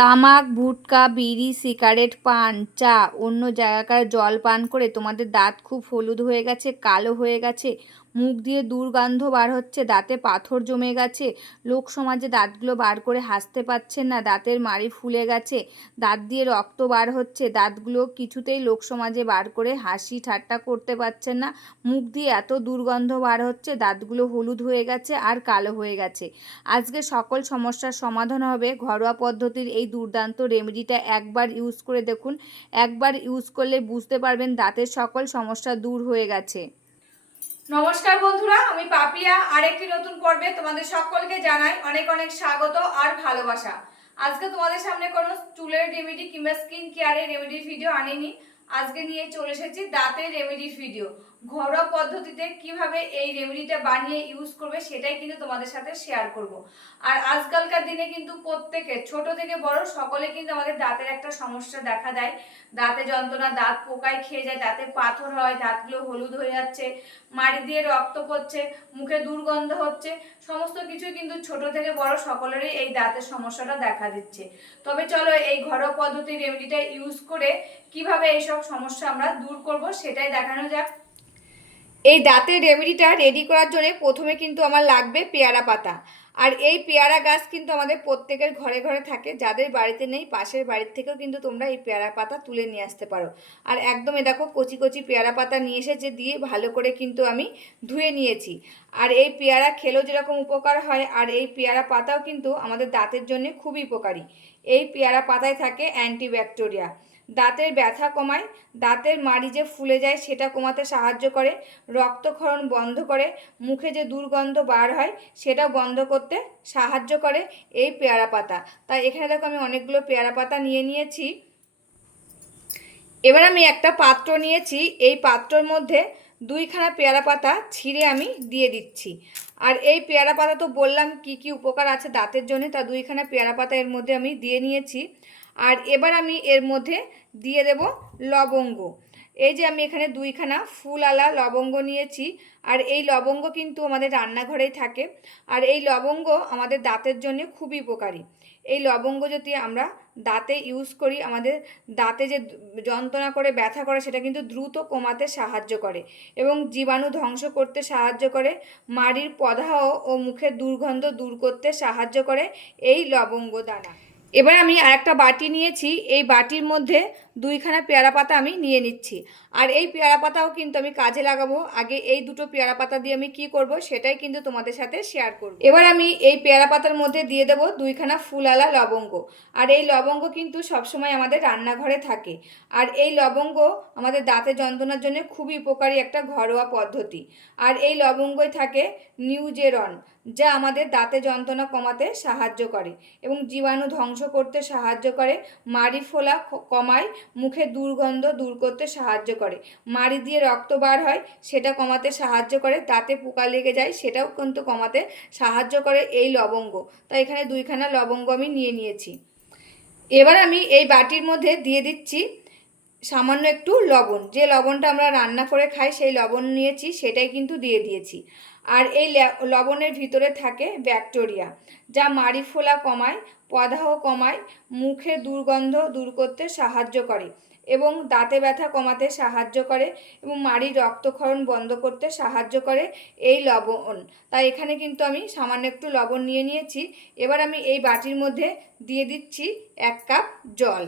তামাক, গুটখা, বিড়ি, সিগারেট, পান, চা, অন্য জায়গাকার জল পান করে তোমাদের দাঁত খুব হলুদ হয়ে গেছে, কালো হয়ে গেছে, মুখ দিয়ে দুর্গন্ধ বার হচ্ছে, দাঁতে পাথর জমে গেছে, লোক সমাজে দাঁতগুলো বার করে হাসতে পারছেন না, দাঁতের মাড়ি ফুলে গেছে, দাঁত দিয়ে রক্ত বার হচ্ছে, দাঁতগুলো কিছুতেই লোক সমাজে বার করে হাসি ঠাট্টা করতে পারছেন না, মুখ দিয়ে এত দুর্গন্ধ বার হচ্ছে, দাঁতগুলো হলুদ হয়ে গেছে আর কালো হয়ে গেছে। আজকে সকল সমস্যার সমাধান হবে ঘরোয়া পদ্ধতির এই দুর্দান্ত রেমেডিটা একবার ইউজ করে দেখুন। একবার ইউজ করলে বুঝতে পারবেন দাঁতের সকল সমস্যা দূর হয়ে গেছে। নমস্কার বন্ধুরা, আমি পাপিয়া আরেকটি নতুন পর্বে তোমাদের সকলকে জানাই অনেক অনেক স্বাগত আর ভালোবাসা। আজকে তোমাদের সামনে কোনো চুলের রেমেডি কিংবা স্কিন কেয়ারের রেমেডির ভিডিও আনিনি। আজকে নিয়ে চলে এসেছি দাঁতের রেমেডির ভিডিও। ঘরোয়া পদ্ধতিতে কিভাবে এই রেমেডিটা বানিয়ে ইউজ করবে সেটাই কিন্তু তোমাদের সাথে শেয়ার করব। আর আজকালকার দিনে কিন্তু প্রত্যেকে ছোট থেকে বড় সকলে কিন্তু আমাদের দাঁতের একটা সমস্যা দেখা দেয়। দাঁতে যন্ত্রণা, দাঁত পোকায় খেয়ে যায়, দাঁতে পাথর হয়, দাঁতগুলো হলুদ হয়ে যাচ্ছে, মাড়ি দিয়ে রক্ত পড়ছে, মুখে দুর্গন্ধ হচ্ছে, সমস্ত কিছু কিন্তু ছোট থেকে বড় সকলেরই এই দাঁতের সমস্যাটা দেখা দিচ্ছে। তবে চলো এই ঘরোয়া পদ্ধতি রেমেডিটা ইউজ করে কিভাবে এইসব সমস্যা আমরা দূর করব সেটাই দেখানো যাক। এই দাঁতের রেমেডিটা রেডি করার জন্য প্রথমে কিন্তু আমার লাগবে পেয়ারা পাতা। আর এই পেয়ারা গাছ কিন্তু আমাদের প্রত্যেকের ঘরে ঘরে থাকে, যাদের বাড়িতে নেই পাশের বাড়ির থেকেও কিন্তু তোমরা এই পেয়ারা পাতা তুলে নিয়ে আসতে পারো। আর একদম দেখো কচি কচি পেয়ারা পাতা নিয়ে এসেছে, দিয়ে ভালো করে কিন্তু আমি ধুয়ে নিয়েছি। আর এই পেয়ারা খেলেও যেরকম উপকার হয়, আর এই পেয়ারা পাতাও কিন্তু আমাদের দাঁতের জন্য খুবই উপকারী। এই পেয়ারা পাতায় থাকে অ্যান্টিব্যাকটেরিয়া, দাঁতের ব্যথা কমায়, দাঁতের মাড়ি যে ফুলে যায় সেটা কমাতে সাহায্য করে, রক্তক্ষরণ বন্ধ করে, মুখে যে দুর্গন্ধ বার হয় সেটা বন্ধ করতে সাহায্য করে এই পেয়ারা পাতা। তাই এখানে দেখো আমি অনেকগুলো পেয়ারা পাতা নিয়ে নিয়েছি। এবার আমি একটা পাত্র নিয়েছি, এই পাত্রর মধ্যে দুইখানা পেয়ারা পাতা ছিঁড়ে আমি দিয়ে দিচ্ছি। আর এই পেয়ারা পাতা তো বললাম কি কি উপকার আছে দাঁতের জন্য, তা দুইখানা পেয়ারা পাতা এর মধ্যে আমি দিয়ে নিয়েছি। আর এবার আমি এর মধ্যে দিয়ে দেব লবঙ্গ। এই যে আমি এখানে দুইখানা ফুলআলা লবঙ্গ নিয়েছি। আর এই লবঙ্গ কিন্তু আমাদের রান্নাঘরেই থাকে। আর এই লবঙ্গ আমাদের দাঁতের জন্য খুবই উপকারী। এই লবঙ্গ যদি আমরা দাঁতে ইউজ করি, আমাদের দাঁতে যে যন্ত্রণা করে ব্যথা করে সেটা কিন্তু দ্রুত কমাতে সাহায্য করে এবং জীবাণু ধ্বংস করতে সাহায্য করে, মাড়ির প্রদাহ ও মুখের দুর্গন্ধ দূর করতে সাহায্য করে এই লবঙ্গ দানা। এবার আমি আরেকটা বাটি নিয়েছি, এই বাটির মধ্যে দুইখানা পেয়ারা পাতা আমি নিয়ে নিচ্ছি। আর এই পেয়ারা পাতাও কিন্তু আমি কাজে লাগাবো। আগে এই দুটো পেয়ারা পাতা দিয়ে আমি কি করব সেটাই কিন্তু তোমাদের সাথে শেয়ার করব। এবার আমি এই পেয়ারা পাতার মধ্যে দিয়ে দেব দুইখানা ফুলআলা লবঙ্গ। আর এই লবঙ্গ কিন্তু সবসময় আমাদের রান্নাঘরে থাকে। আর এই লবঙ্গ আমাদের দাঁতে যন্ত্রণার জন্য খুবই উপকারী একটা ঘরোয়া পদ্ধতি। আর এই লবঙ্গই থাকে নিউজেরন, যা আমাদের দাঁতে যন্ত্রণা কমাতে সাহায্য করে এবং জীবাণু ধ্বংস করতে সাহায্য করে, মাড়ি ফোলা কমায়, মুখে দুর্গন্ধ দূর করতে সাহায্য করে, মাড়ি দিয়ে রক্ত বার হয় সেটা কমাতে সাহায্য করে, দাঁতে পোকা লেগে যায় সেটাও কিন্তু কমাতে সাহায্য করে এই লবঙ্গ। তাই এখানে দুইখানা লবঙ্গ আমি নিয়ে নিয়েছি। এবার আমি এই বাটির মধ্যে দিয়ে দিচ্ছি সামান্য একটু লবণ। যে লবণটা আমরা রান্না করে খাই সেই লবণ নিয়েছি, সেটাই কিন্তু দিয়ে দিয়েছি। আর এই লবণের ভিতরে থাকে ব্যাকটেরিয়া, যা মাড়ি ফোলা কমায়, প্রদাহ কমায়, মুখে দুর্গন্ধ দূর করতে সাহায্য করে এবং দাঁতে ব্যথা কমাতে সাহায্য করে এবং মাড়ির রক্তক্ষরণ বন্ধ করতে সাহায্য করে এই লবণ। তাই এখানে কিন্তু আমি সামান্য একটু লবণ নিয়ে নিয়েছি। এবার আমি এই বাটির মধ্যে দিয়ে দিচ্ছি 1 কাপ জল,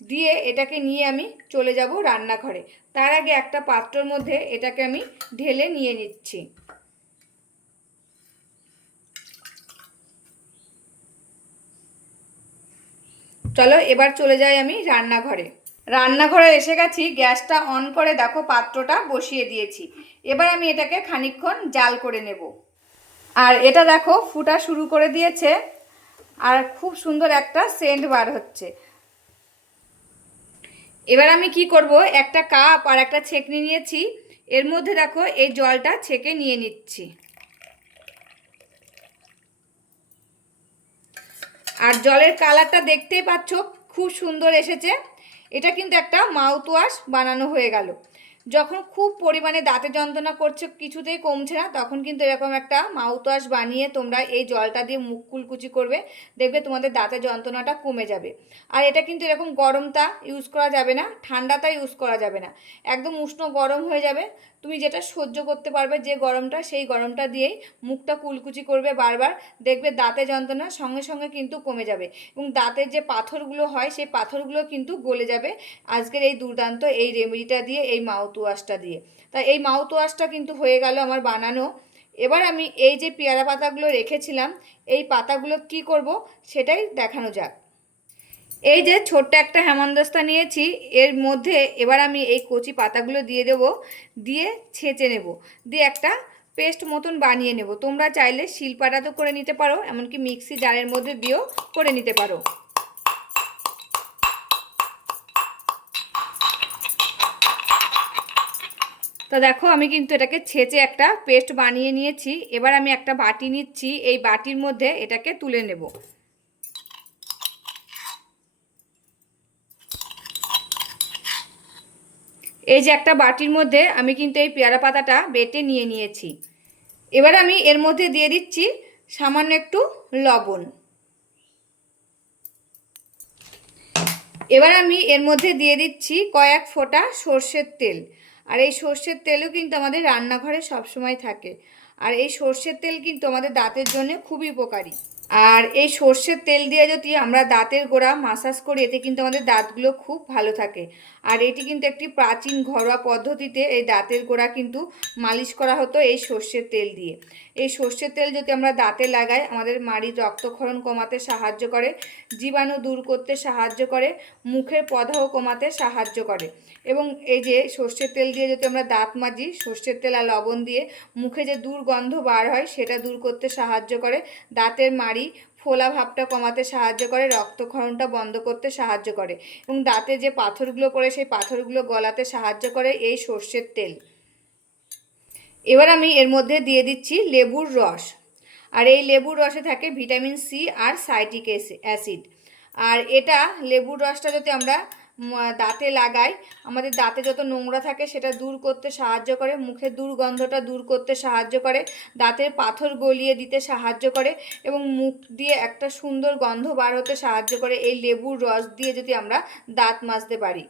দিয়ে এটাকে নিয়ে আমি চলে যাব রান্নাঘরে। তার আগে একটা পাত্রের মধ্যে এটাকে আমি ঢেলে নিয়ে নিচ্ছি। চলো এবার চলে যাই আমি রান্নাঘরে। রান্নাঘরে এসে গেছি, গ্যাসটা অন করে দেখো পাত্রটা বসিয়ে দিয়েছি। এবার আমি এটাকে খানিকক্ষণ জাল করে নেব। আর এটা দেখো ফুটা শুরু করে দিয়েছে আর খুব সুন্দর একটা সেন্ট বার হচ্ছে। এবার আমি কি করব, একটা কাপ আর একটা ছেঁকনি নিয়েছি, এর মধ্যে দেখো এই জলটা ছেঁকে নিয়ে নিচ্ছি। আর জলের কালারটা দেখতেই পাচ্ছ খুব সুন্দর এসেছে। এটা কিন্তু একটা মাউথওয়াশ বানানো হয়ে গেল। যখন খুব পরিমাণে দাঁতে যন্ত্রণা করছে, কিছুতেই কমছে না, তখন কিন্তু এরকম একটা মাউথওয়াশ বানিয়ে তোমরা এই জলটা দিয়ে মুখ কুলকুচি করবে, দেখবে তোমাদের দাঁতের যন্ত্রণাটা কমে যাবে। আর এটা কিন্তু এরকম গরমটা ইউজ করা যাবে না, ঠান্ডাটা ইউজ করা যাবে না, একদম উষ্ণ গরম হয়ে যাবে। তুমি যেটা সহ্য করতে পারবে যে গরমটা, সেই গরমটা দিয়েই মুখটা কুলকুচি করবে বারবার, দেখবে দাঁতে যন্ত্রণা সঙ্গে সঙ্গে কিন্তু কমে যাবে এবং দাঁতের যে পাথরগুলো হয় সেই পাথরগুলো কিন্তু গলে যাবে আজকের এই দুর্দান্ত এই রেমেডিটা দিয়ে, এই মাউথ ওয়াশটা দিয়ে। তাই এই মাউথ ওয়াশটা কিন্তু হয়ে গেল আমার বানানো। এবার আমি এই যে পেয়ারা পাতাগুলো রেখেছিলাম, এই পাতাগুলো কি করব সেটাই দেখানো যাক। এই যে ছোট্ট একটা হেমন্তস্তা নিয়েছি, এর মধ্যে এবার আমি এই কচি পাতাগুলো দিয়ে দেব, দিয়ে ছেঁচে নেব, দিয়ে একটা পেস্ট মতন বানিয়ে নেব। তোমরা চাইলে শিলপাটাতেও করে নিতে পারো, এমনকি মিক্সি জারের মধ্যে দিয়েও করে নিতে পারো। তো দেখো আমি কিন্তু এটাকে ছেঁচে একটা পেস্ট বানিয়ে নিয়েছি। এবার আমি একটা বাটি নিচ্ছি, এই বাটির মধ্যে এটাকে তুলে নেব। এই যে একটা বাটির মধ্যে আমি কিন্তু এই পেয়ারা পাতাটা বেটে নিয়ে নিয়েছি। এবার আমি এর মধ্যে দিয়ে দিচ্ছি সামান্য একটু লবণ। এবার আমি এর মধ্যে দিয়ে দিচ্ছি কয়েক ফোঁটা সর্ষের তেল। আর এই সর্ষের তেলও কিন্তু আমাদের রান্নাঘরে সবসময় থাকে, আর এই সর্ষের তেল কিন্তু আমাদের দাঁতের জন্য খুবই উপকারী। আর এই সর্ষের তেল দিয়ে যদি আমরা দাঁতের গোড়া মাসাজ করি, এতে কিন্তু আমাদের দাঁতগুলো খুব ভালো থাকে। আর এটি কিন্তু একটি প্রাচীন ঘরোয়া পদ্ধতিতে এই দাঁতের গোড়া কিন্তু মালিশ করা হতো এই সর্ষের তেল দিয়ে। এই সর্ষের তেল যদি আমরা দাঁতে লাগাই, আমাদের মাড়ির রক্তক্ষরণ কমাতে সাহায্য করে, জীবাণু দূর করতে সাহায্য করে, মুখের প্রদাহ কমাতে সাহায্য করে। এবং এই যে সর্ষের তেল দিয়ে যদি আমরা দাঁত মাজি, সর্ষের তেল আর লবণ দিয়ে, মুখে যে দুর্গন্ধ বার হয় সেটা দূর করতে সাহায্য করে, দাঁতের মাড়ি ফোলা ভাবটা কমাতে সাহায্য করে, রক্তক্ষরণটা বন্ধ করতে সাহায্য করে এবং দাঁতে যে পাথরগুলো পড়ে সেই পাথরগুলো গলাতে সাহায্য করে এই সর্ষের তেল। এবার আমি এর মধ্যে দিয়ে দিচ্ছি লেবুর রস। আর এই লেবুর রসে থাকে ভিটামিন সি আর সাইট্রিক অ্যাসিড। আর এটা লেবুর রসটা যদি আমরা দাঁতে লাগাই, আমাদের দাঁতে যত নোংরা থাকে সেটা দূর করতে সাহায্য করে, মুখের দুর্গন্ধটা দূর করতে সাহায্য করে, দাঁতের পাথর গলিয়ে দিতে সাহায্য করে এবং মুখ দিয়ে একটা সুন্দর গন্ধ বার হতে সাহায্য করে এই লেবুর রস দিয়ে যদি আমরা দাঁত মাজতে পারি।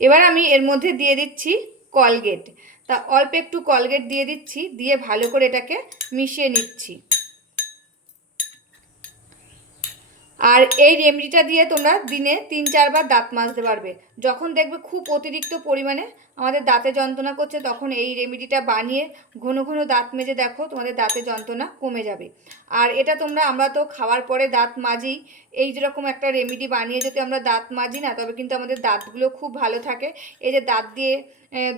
এবার আমি এর মধ্যে দিয়ে দিচ্ছি কলগেট। তা অল্প একটু কলগেট দিয়ে দিচ্ছি, দিয়ে ভালো করে এটাকে মিশিয়ে নিচ্ছি। আর এই রেমেডিটা দিয়ে তোমরা দিনে 3-4 বার দাঁত মাজতে পারবে। যখন দেখবে খুব অতিরিক্ত পরিমাণে আমাদের দাঁতে যন্ত্রণা করছে, তখন এই রেমেডিটা বানিয়ে ঘন ঘন দাঁত মেজে দেখো, তোমাদের দাঁতে যন্ত্রণা কমে যাবে। আর এটা আমরা তো খাওয়ার পরে দাঁত মাজি, এই যেরকম একটা রেমেডি বানিয়ে যদি আমরা দাঁত মাজি না, তবে কিন্তু আমাদের দাঁতগুলো খুব ভালো থাকে। এই যে দাঁত দিয়ে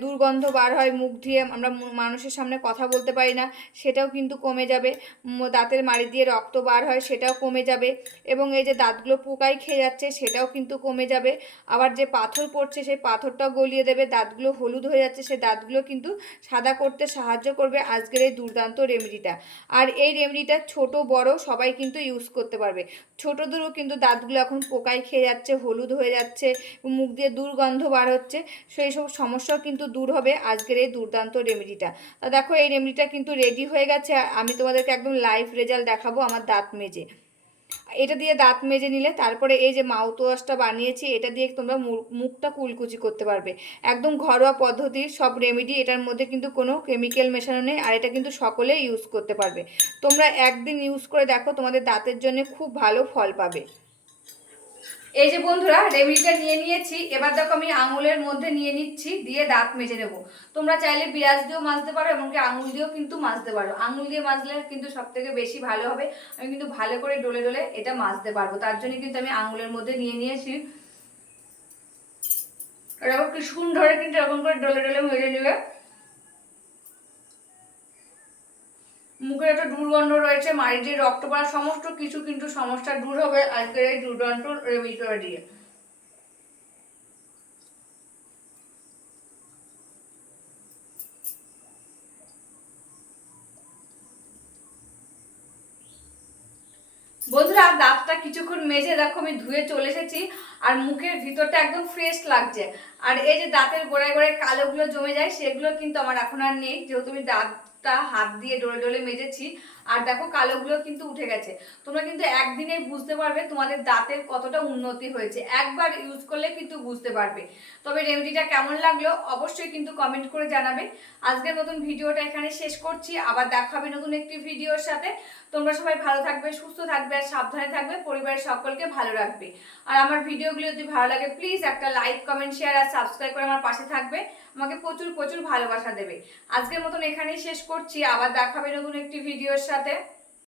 দুর্গন্ধ বার হয়, মুখ দিয়ে আমরা মানুষের সামনে কথা বলতে পারি না, সেটাও কিন্তু কমে যাবে। দাঁতের মাড়ি দিয়ে রক্ত বার হয়, সেটাও কমে যাবে। এবং এই যে দাঁতগুলো পোকায় খেয়ে যাচ্ছে, সেটাও কিন্তু কমে যাবে। আবার যে পাথর পড়ছে সেই পাথরটাও গলিয়ে দেবে, দাঁতগুলো হলুদ হয়ে যাচ্ছে সেই দাঁতগুলো কিন্তু সাদা করতে সাহায্য করবে আজকের এই দুর্দান্ত রেমেডিটা। আর এই রেমেডিটা ছোট বড় সবাই কিন্তু ইউজ করতে পারবে। ছোটদেরও কিন্তু দাঁতগুলো এখন পোকায় খেয়ে যাচ্ছে, হলুদ হয়ে যাচ্ছে, মুখ দিয়ে দুর্গন্ধ বার হচ্ছে, সেই সব সমস্যাও কিন্তু দূর হবে আজকের এই দুর্দান্ত রেমেডিটা। তা দেখো এই রেমেডিটা কিন্তু রেডি হয়ে গেছে। আমি তোমাদেরকে একদম লাইভ রেজাল্ট দেখাবো আমার দাঁত মেজে। এটা দিয়ে দাঁত মেজে নিলে তারপরে এই যে মাউথ ওয়াশটা বানিয়েছি, এটা দিয়ে তোমরা মুখটা কুলকুচি করতে পারবে। একদম ঘরোয়া পদ্ধতির সব রেমেডি, এটার মধ্যে কিন্তু কোনো কেমিক্যাল মেশানো নেই, আর এটা কিন্তু সকলে ইউজ করতে পারবে। তোমরা একদিন ইউজ করে দেখো, তোমাদের দাঁতের জন্য খুব ভালো ফল পাবে। এই যে বন্ধুরা রেমেডিটা নিয়ে নিয়েছি, এবার দেখো আমি আঙুলের মধ্যে নিয়ে নিচ্ছি, দিয়ে দাঁত মেজে নেব। তোমরা চাইলে বিরাজ দিয়েও মাজতে পারো, এমনকি আঙুল দিয়েও কিন্তু মাজতে পারো। আঙুল দিয়ে মাজলে কিন্তু সব থেকে বেশি ভালো হবে। আমি কিন্তু ভালো করে ডলে ডলে এটা মাজতে পারবো, তার জন্য কিন্তু আমি আঙুলের মধ্যে নিয়ে নিয়েছি। এরকম কিছুক্ষণ ধরে কিন্তু এরকম করে ডলে ডলে মেজে নেবে। মুখের একটা দুর্গন্ধ রয়েছে, মাড়ি দিয়ে রক্ত পড়া, সমস্ত কিছু কিন্তু সমস্যা দূর হবে আজকের এই দুর্দান্ত রেমেডিটা দিয়ে। বন্ধুরা দাঁতটা কিছুক্ষণ কিছুক্ষণ মেজে দেখো আমি ধুয়ে চলে এসেছি, আর মুখের ভিতরটা একদম ফ্রেশ লাগছে। আর এই যে দাঁতের গোড়ায় গোড়ায় কালোগুলো জমে যায় সেগুলো কিন্তু আমার এখন আর নেই, যেহেতু আমি দাঁতটা হাত দিয়ে ডলে ডলে মেজেছি। আর দেখো কালোগুলো কিন্তু উঠে গেছে। তোমরা কিন্তু একদিনে বুঝতে পারবে তোমাদের দাঁতের কতটা উন্নতি হয়েছে, একবার ইউজ করলে কিন্তু বুঝতে পারবে। তবে রেমেডিটা কেমন লাগলো অবশ্যই কিন্তু কমেন্ট করে জানাবে। আজকের মতন ভিডিওটা এখানে শেষ করছি, আবার দেখা হবে নতুন একটি ভিডিওর সাথে। তোমরা সবাই ভালো থাকবে, সুস্থ থাকবে, আর সাবধানে থাকবে, পরিবারের সকলকে ভালো রাখবে। আর আমার ভিডিওগুলো যদি ভালো লাগে প্লিজ একটা লাইক, কমেন্ট, শেয়ার আর সাবস্ক্রাইব করে আমার পাশে থাকবে, আমাকে প্রচুর প্রচুর ভালোবাসা দেবে। আজকের মতন এখানেই শেষ করছি, আবার দেখা হবে নতুন একটি ভিডিওর সাথে।